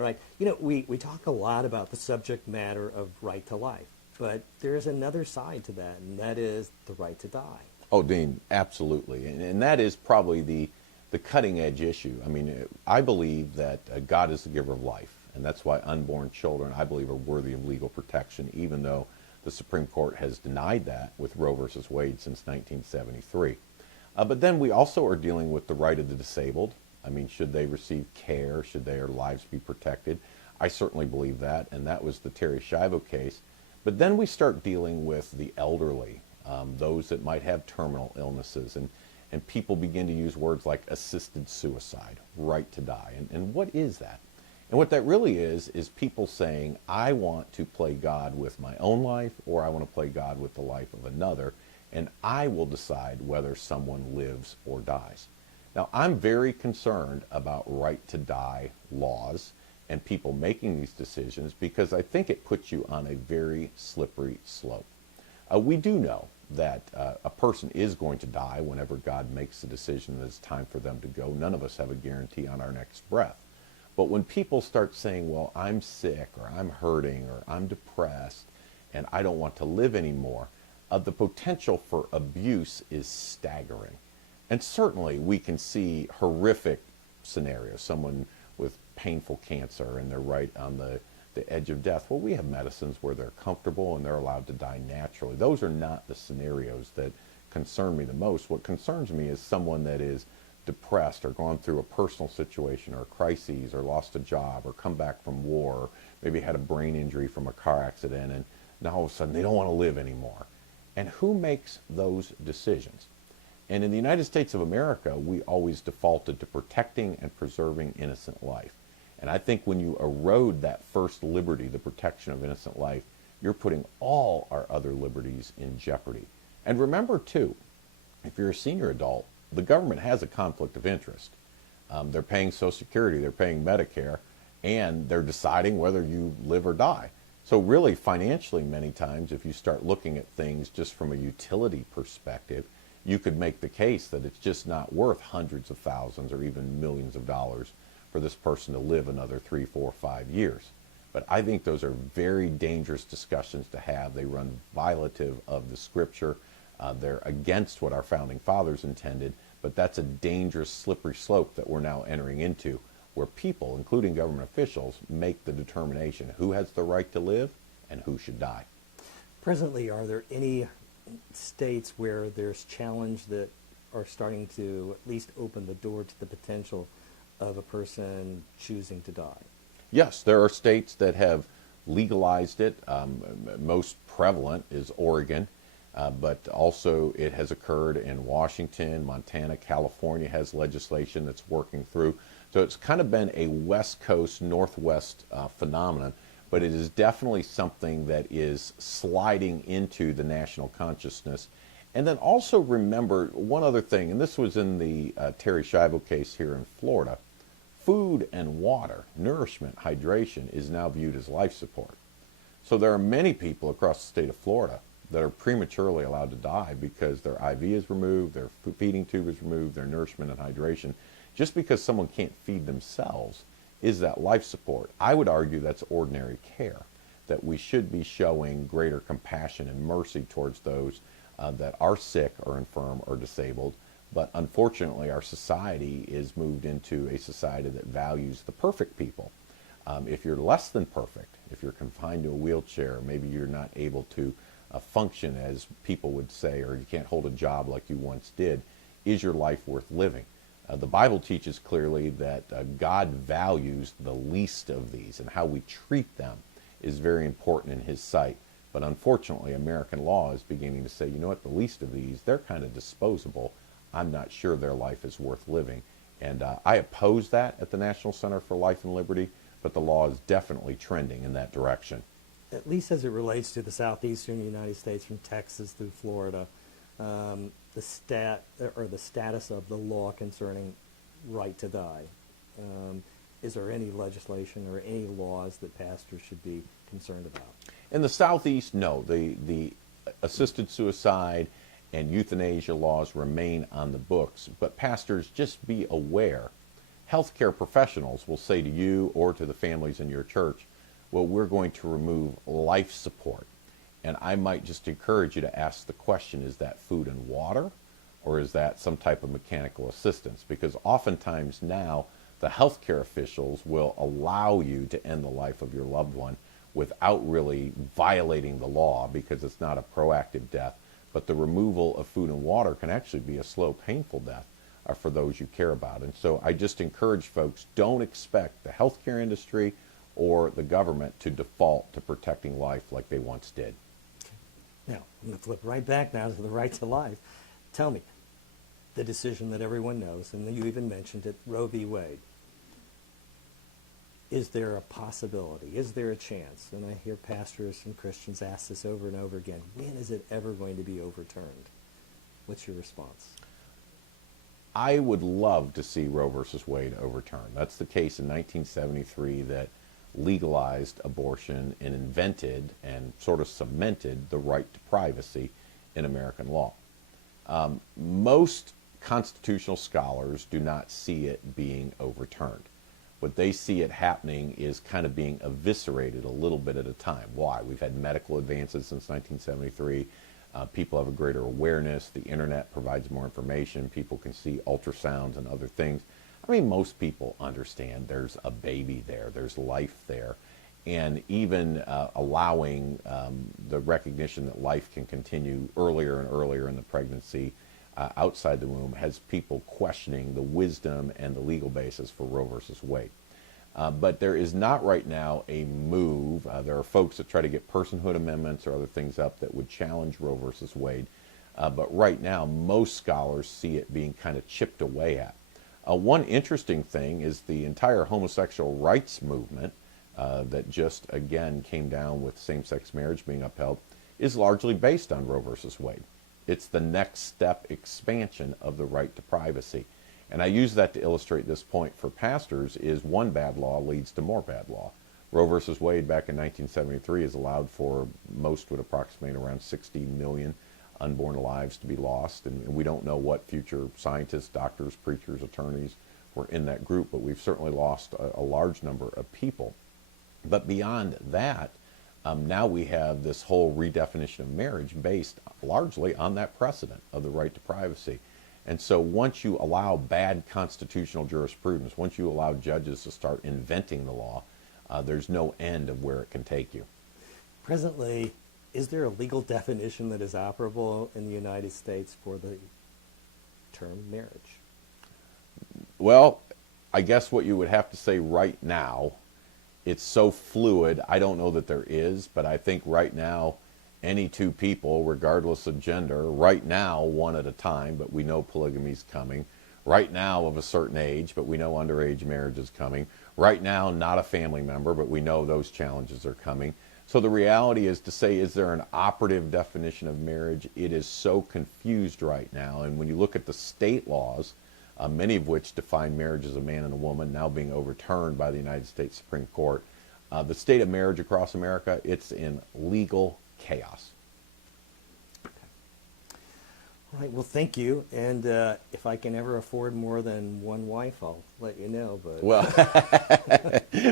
All right. We talk a lot about the subject matter of right to life, but there's another side to that, and that is the right to die. Oh, Dean, absolutely. And that is probably the cutting edge issue. I mean, I believe that God is the giver of life, and that's why unborn children, I believe, are worthy of legal protection, even though the Supreme Court has denied that with Roe versus Wade since 1973. But then we also are dealing with the right of the disabled. I mean, should they receive care? Should their lives be protected? I certainly believe that, and that was the Terry Schiavo case. But then we start dealing with the elderly, those that might have terminal illnesses, and people begin to use words like assisted suicide, right to die. And what is that? And what that really is people saying, I want to play God with my own life, or I want to play God with the life of another, and I will decide whether someone lives or dies. Now, I'm very concerned about right to die laws and people making these decisions because I think it puts you on a very slippery slope. We do know that a person is going to die whenever God makes the decision that it's time for them to go. None of us have a guarantee on our next breath. But when people start saying, well, I'm sick, or I'm hurting, or I'm depressed, and I don't want to live anymore, the potential for abuse is staggering. And certainly we can see horrific scenarios, someone with painful cancer and they're right on the edge of death. Well, we have medicines where they're comfortable and they're allowed to die naturally. Those are not the scenarios that concern me the most. What concerns me is someone that is depressed or gone through a personal situation or crises or lost a job or come back from war or maybe had a brain injury from a car accident and now all of a sudden they don't want to live anymore. And who makes those decisions? And in the United States of America, we always defaulted to protecting and preserving innocent life. And I think when you erode that first liberty, the protection of innocent life, you're putting all our other liberties in jeopardy. And remember, too, if you're a senior adult, the government has a conflict of interest. They're paying Social Security, they're paying Medicare, and they're deciding whether you live or die. So really, financially, many times, if you start looking at things just from a utility perspective, you could make the case that it's just not worth hundreds of thousands or even millions of dollars for this person to live another 3, 4, 5 years. But I think those are very dangerous discussions to have. They run violative of the scripture. They're against what our founding fathers intended, but that's a dangerous, slippery slope that we're now entering into, where people, including government officials, make the determination who has the right to live and who should die. Presently, are there any states where there's challenge that are starting to at least open the door to the potential of a person choosing to die? Yes, there are states that have legalized it. Most prevalent is Oregon, but also it has occurred in Washington, Montana, California has legislation that's working through. So it's kind of been a West Coast, Northwest phenomenon, but it is definitely something that is sliding into the national consciousness. And then also remember one other thing, and this was in the Terry Schiavo case here in Florida. Food and water, nourishment, hydration is now viewed as life support. So there are many people across the state of Florida that are prematurely allowed to die because their IV is removed, their feeding tube is removed, their nourishment and hydration. Just because someone can't feed themselves is that life support. I would argue that's ordinary care, that we should be showing greater compassion and mercy towards those that are sick or infirm or disabled. But unfortunately, our society is moved into a society that values the perfect people. If you're less than perfect, if you're confined to a wheelchair, maybe you're not able to function as people would say, or you can't hold a job like you once did, is your life worth living? The Bible teaches clearly that God values the least of these, and how we treat them is very important in his sight. But unfortunately, American law is beginning to say, you know what, the least of these, they're kind of disposable. I'm not sure their life is worth living. And I oppose that at the National Center for Life and Liberty, but the law is definitely trending in that direction. At least as it relates to the southeastern United States, from Texas through Florida, the status of the law concerning right to die. Is there any legislation or any laws that pastors should be concerned about? In the Southeast, no. The assisted suicide and euthanasia laws remain on the books, but pastors, just be aware, healthcare professionals will say to you or to the families in your church, well, we're going to remove life support. And I might just encourage you to ask the question, is that food and water, or is that some type of mechanical assistance? Because oftentimes now the healthcare officials will allow you to end the life of your loved one without really violating the law, because it's not a proactive death. But the removal of food and water can actually be a slow, painful death for those you care about. And so I just encourage folks, don't expect the healthcare industry or the government to default to protecting life like they once did. Now, I'm going to flip right back now to the right to life. Tell me, the decision that everyone knows, and you even mentioned it, Roe v. Wade. Is there a possibility? Is there a chance? And I hear pastors and Christians ask this over and over again. When is it ever going to be overturned? What's your response? I would love to see Roe versus Wade overturned. That's the case in 1973 that legalized abortion and invented and sort of cemented the right to privacy in American law. Most constitutional scholars do not see it being overturned. What they see it happening is kind of being eviscerated a little bit at a time. Why? We've had medical advances since 1973. People have a greater awareness. The internet provides more information. People can see ultrasounds and other things. I mean, most people understand there's a baby there, there's life there, and even allowing the recognition that life can continue earlier and earlier in the pregnancy outside the womb has people questioning the wisdom and the legal basis for Roe versus Wade. But there is not right now a move. There are folks that try to get personhood amendments or other things up that would challenge Roe versus Wade. But right now, most scholars see it being kind of chipped away at. One interesting thing is the entire homosexual rights movement that just, again, came down with same-sex marriage being upheld is largely based on Roe versus Wade. It's the next step expansion of the right to privacy. And I use that to illustrate this point for pastors is one bad law leads to more bad law. Roe versus Wade back in 1973 has allowed for most would approximate around 60 million unborn lives to be lost. And we don't know what future scientists, doctors, preachers, attorneys were in that group, but we've certainly lost a large number of people. But beyond that, now we have this whole redefinition of marriage based largely on that precedent of the right to privacy. And so once you allow bad constitutional jurisprudence, once you allow judges to start inventing the law, there's no end of where it can take you. Presently, is there a legal definition that is operable in the United States for the term marriage? Well, I guess what you would have to say right now, it's so fluid, I don't know that there is, but I think right now, any two people, regardless of gender, right now, one at a time, but we know polygamy's coming. Right now, of a certain age, but we know underage marriage is coming. Right now, not a family member, but we know those challenges are coming. So the reality is to say, is there an operative definition of marriage? It is so confused right now. And when you look at the state laws, many of which define marriage as a man and a woman, now being overturned by the United States Supreme Court, the state of marriage across America, it's in legal chaos. All right, well, thank you. And if I can ever afford more than one wife, I'll let you know. But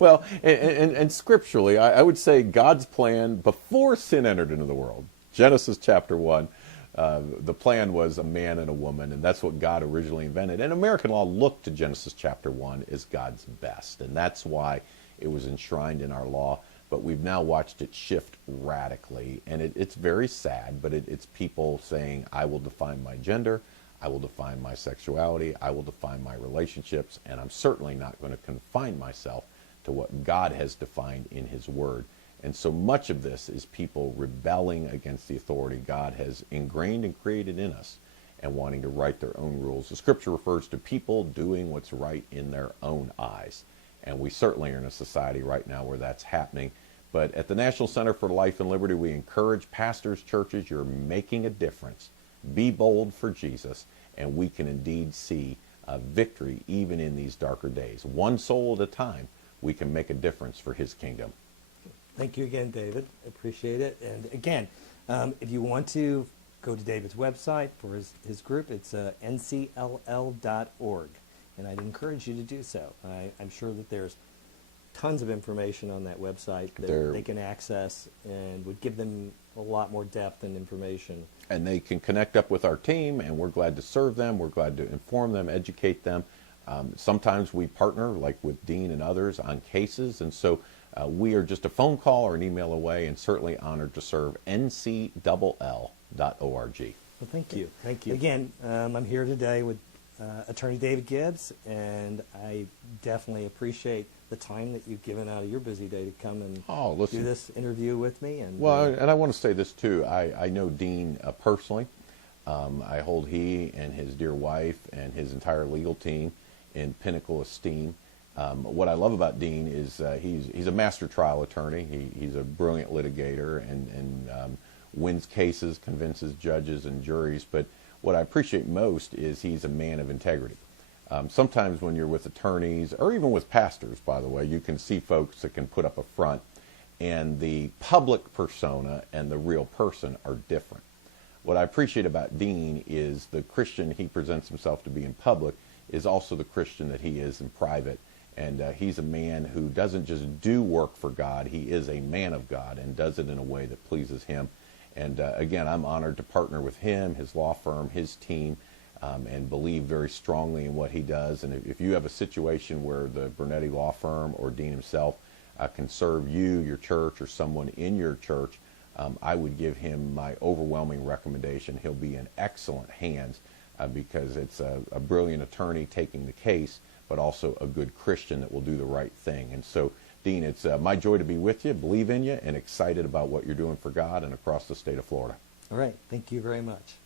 Well, and scripturally, I would say God's plan before sin entered into the world, Genesis chapter 1, the plan was a man and a woman, and that's what God originally invented. And American law looked to Genesis chapter 1 as God's best, and that's why it was enshrined in our law. But we've now watched it shift radically, and it's very sad, but it's people saying, I will define my gender, I will define my sexuality, I will define my relationships, and I'm certainly not going to confine myself to what God has defined in his word. And so much of this is people rebelling against the authority God has ingrained and created in us and wanting to write their own rules. The scripture refers to people doing what's right in their own eyes. And we certainly are in a society right now where that's happening. But at the National Center for Life and Liberty, we encourage pastors, churches, you're making a difference. Be bold for Jesus, and we can indeed see victory even in these darker days. One soul at a time, we can make a difference for his kingdom. thank you again, David. Appreciate it. And again, if you want to go to David's website for his group, it's ncll.org. and I'd encourage you to do so. I'm sure that there's tons of information on that website that they can access and would give them a lot more depth and information. And they can connect up with our team, and we're glad to serve them. We're glad to inform them, educate them. Sometimes we partner, like with Dean and others, on cases, and so we are just a phone call or an email away, and certainly honored to serve. ncll.org. Well, thank you. Thank you. Again, I'm here today with Attorney David Gibbs, and I definitely appreciate the time that you've given out of your busy day to come and do this interview with me. And and I want to say this too. I know Dean personally. I hold he and his dear wife and his entire legal team in pinnacle esteem. What I love about Dean is he's a master trial attorney. He's a brilliant litigator and wins cases, convinces judges and juries. But what I appreciate most is he's a man of integrity. Sometimes when you're with attorneys, or even with pastors, by the way, you can see folks that can put up a front, and the public persona and the real person are different. What I appreciate about Dean is the Christian he presents himself to be in public is also the Christian that he is in private. And he's a man who doesn't just do work for God, he is a man of God and does it in a way that pleases him. And again, I'm honored to partner with him, his law firm, his team, and believe very strongly in what he does. And if you have a situation where the Burnetti law firm or Dean himself can serve you, your church, or someone in your church, I would give him my overwhelming recommendation. He'll be in excellent hands because it's a brilliant attorney taking the case, but also a good Christian that will do the right thing. And so, Dean, it's my joy to be with you, believe in you, and excited about what you're doing for God and across the state of Florida. All right. Thank you very much.